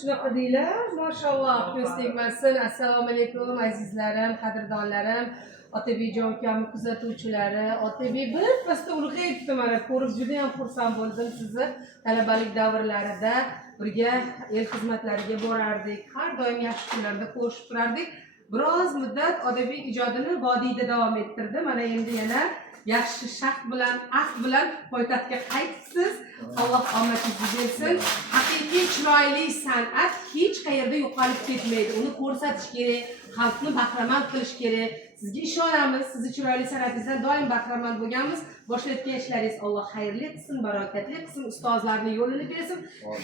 shunaqa deylar. Mashalloh, ko'z tegmasin. Assalomu alaykum azizlarim, qadrdonlarim, Otabekjon ukamning kuzatuvchilari. Otabek birpasda ulg'ayibdi mana ko'rib juda ham xursand bo'ldim sizni. Talabalik davrlarida birga el xizmatlariga borardik. Har doim yaxshi kunlarda ko'rishib turardik. Biroz muddat Otabek ijodini vodiyda davom ettirdi. Mana endi yana yaxshi shart bilan, ahd bilan poytaxtga qaytibsiz. Alloh omadingizni bersin. Haqiqiy chiroyli san'at hech qayerda yo'qolib ketmaydi. Uni ko'rsatish kerak, xalqni bahramand qilish kerak. Sizga ishonamiz, sizni chiroyli san'atingizdan doim bahramand bo'lganmiz. Boshlayotgan ishlaringiz Alloh xayrli qilsin, barakatli qilsin, ustozlarning yo'lini bersin.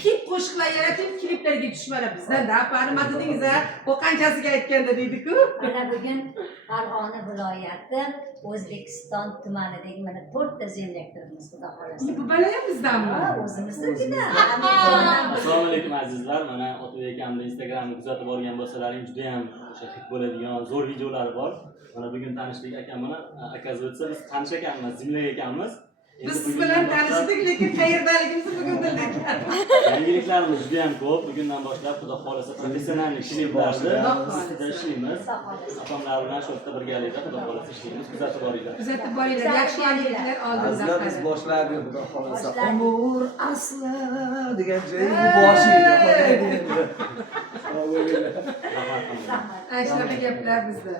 Hit qo'shiqlar yarating, kliplarga tushmalar bizdan da madadingiz o qanchasiga aytganda deydi-ku. Mana bugun Farg'ona viloyati O'zbekiston tumanidagi mana 4 ta zelektorimiz xudo xolasa. Bu bala ham bizdanmi? O'zimiznikida. Assalomu alaykum azizlar. Mana Otabek akamni Instagramni kuzatib borgan bo'lsalaring juda ham o'sha hit bo'ladigan zo'r videolari bor. Mana bugun tanishdik akam bilan. Оказывается, biz tanish ekanmiz, zimlik ekanmiz. Biz siz bilan tanishdik, lekin qayerdaligimizni bugun bildik. Yangiliklarimiz juda ham ko'p. Bugundan boshlab xudo xolasa professional kliplarda ustida ishlaymiz. Akamlar bilan shu yerda birgalikda xudo xolasa ishlaymiz. Kuzatib boringlar. Kuzatib boringlar. Yaxshi yangiliklar oldinda. Azizlar biz boshlardi xudo xolasa. Amur asla degan joyi bu boshi edi. Ana shunaqa gaplar bizda.